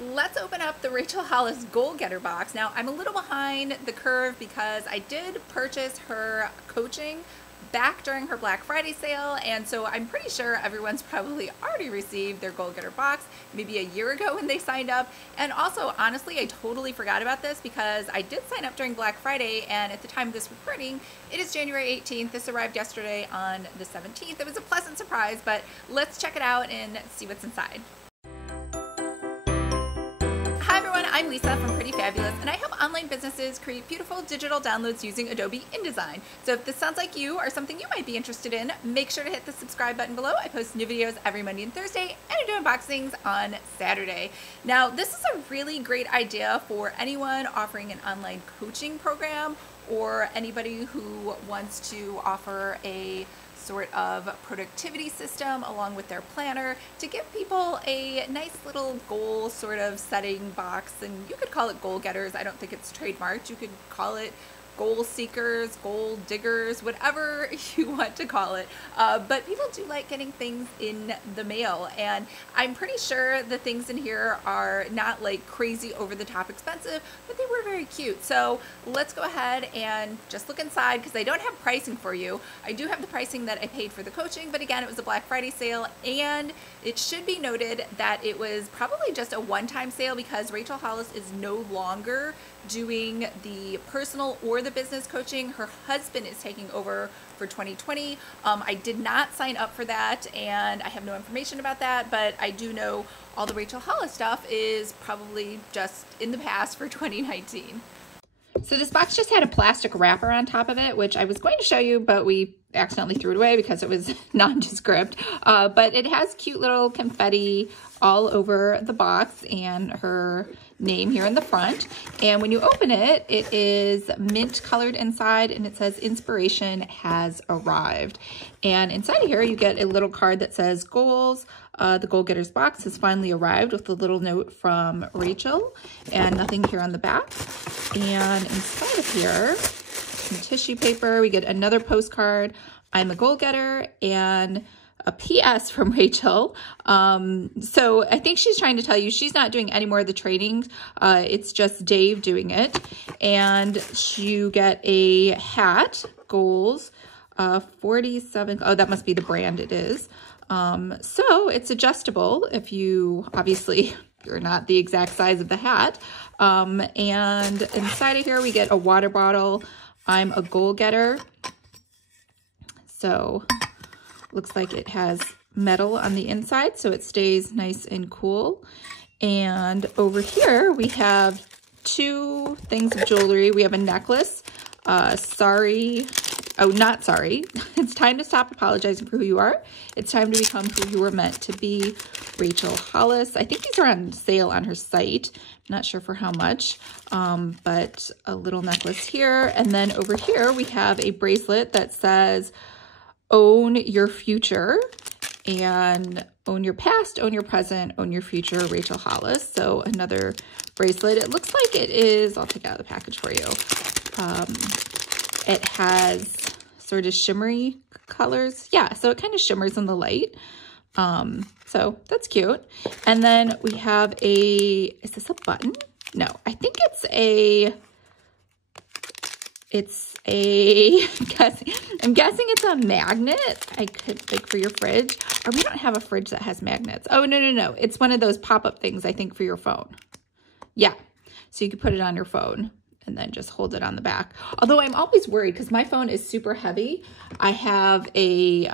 Let's open up the Rachel Hollis Goal Getter box. Now, I'm a little behind the curve because I did purchase her coaching back during her Black Friday sale, and so I'm pretty sure everyone's probably already received their Goal Getter box maybe a year ago when they signed up. And also, honestly, I totally forgot about this because I did sign up during Black Friday, and at the time of this recording, it is January 18th. This arrived yesterday on the 17th. It was a pleasant surprise, but let's check it out and see what's inside. Hi everyone, I'm Lisa from Pretty Fabulous, and I help online businesses create beautiful digital downloads using Adobe InDesign. So if this sounds like you or something you might be interested in, make sure to hit the subscribe button below. I post new videos every Monday and Thursday, and I do unboxings on Saturday. Now, this is a really great idea for anyone offering an online coaching program or anybody who wants to offer a sort of productivity system along with their planner to give people a nice little goal sort of setting box. And you could call it goal getters. I don't think it's trademarked. You could call it goal seekers, goal diggers, whatever you want to call it. But people do like getting things in the mail, and I'm pretty sure the things in here are not like crazy over the top expensive, but they were very cute. So let's go ahead and just look inside because I don't have pricing for you. I do have the pricing that I paid for the coaching, but again, it was a Black Friday sale, and it should be noted that it was probably just a one-time sale because Rachel Hollis is no longer doing the personal or the business coaching. Her husband is taking over for 2020. I did not sign up for that, and I have no information about that, but I do know all the Rachel Hollis stuff is probably just in the past for 2019. So this box just had a plastic wrapper on top of it, which I was going to show you, but we accidentally threw it away because it was nondescript. But it has cute little confetti all over the box and her name here in the front. And when you open it, it is mint colored inside, and it says inspiration has arrived. And inside of here, you get a little card that says goals. The Goal Getters box has finally arrived with a little note from Rachel, and nothing here on the back. And inside of here, some tissue paper, we get another postcard, I'm a goal getter, and a PS from Rachel. So I think she's trying to tell you she's not doing any more of the trainings. It's just Dave doing it. And you get a hat, goals, 47, oh, that must be the brand it is. So it's adjustable if you, obviously, you're not the exact size of the hat. And inside of here, we get a water bottle. I'm a goal getter. So looks like it has metal on the inside, so it stays nice and cool. And over here, we have two things of jewelry. We have a necklace. Sorry. Oh, not sorry. It's time to stop apologizing for who you are. It's time to become who you were meant to be. Rachel Hollis. I think these are on sale on her site. I'm not sure for how much, but a little necklace here. And then over here, we have a bracelet that says, own your future, and own your past, own your present, own your future, Rachel Hollis. So another bracelet. It looks like it is, I'll take it out of the package for you. It has sort of shimmery colors. Yeah, so it kind of shimmers in the light. So that's cute. And then we have a, is this a button? No, I think I'm guessing it's a magnet. I could, like, for your fridge, or we don't have a fridge that has magnets. Oh, no. It's one of those pop-up things, I think, for your phone. Yeah, so you could put it on your phone and then just hold it on the back. Although I'm always worried because my phone is super heavy. I have a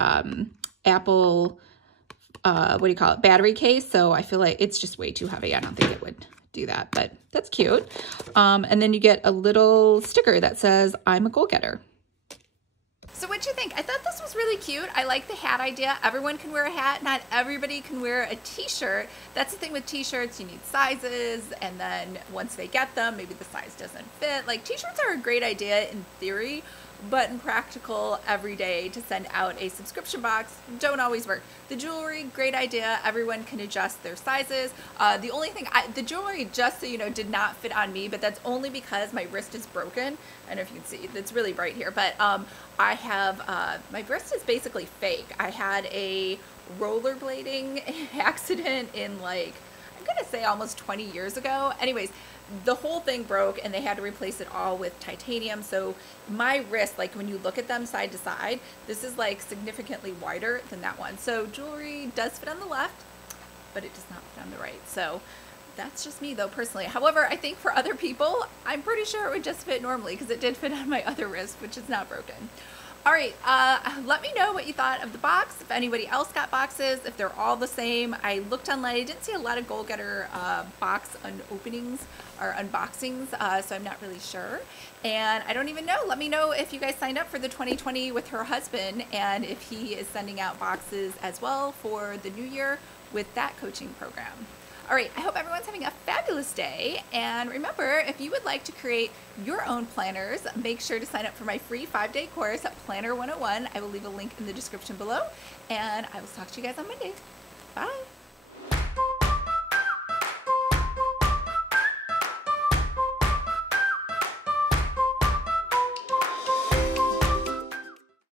Apple, what do you call it, battery case. So I feel like it's just way too heavy. I don't think it would do that, but that's cute. And then you get a little sticker that says, I'm a goal getter. So what'd you think? I thought this was really cute. I like the hat idea. Everyone can wear a hat. Not everybody can wear a t-shirt. That's the thing with t-shirts. You need sizes, and then once they get them, maybe the size doesn't fit. Like, t-shirts are a great idea in theory, but in practical every day to send out a subscription box don't always work. The jewelry, great idea. Everyone can adjust their sizes. The only thing, the jewelry, just so you know, did not fit on me, but that's only because my wrist is broken. I don't know if you can see, it's really bright here, but I have, my wrist is basically fake. I had a rollerblading accident in, like, going to say almost 20 years ago. Anyways, the whole thing broke and they had to replace it all with titanium. So my wrist, like when you look at them side to side, this is like significantly wider than that one. So jewelry does fit on the left, but it does not fit on the right. So that's just me though, personally. However, I think for other people, I'm pretty sure it would just fit normally because it did fit on my other wrist, which is not broken. All right, let me know what you thought of the box. If anybody else got boxes, if they're all the same. I looked online, I didn't see a lot of Goal Getter box openings or unboxings, so I'm not really sure. And I don't even know. Let me know if you guys signed up for the 2020 with her husband and if he is sending out boxes as well for the new year with that coaching program. All right, I hope everyone's having a fabulous day. And remember, if you would like to create your own planners, make sure to sign up for my free 5-day course, Planner 101. I will leave a link in the description below. And I will talk to you guys on Monday. Bye.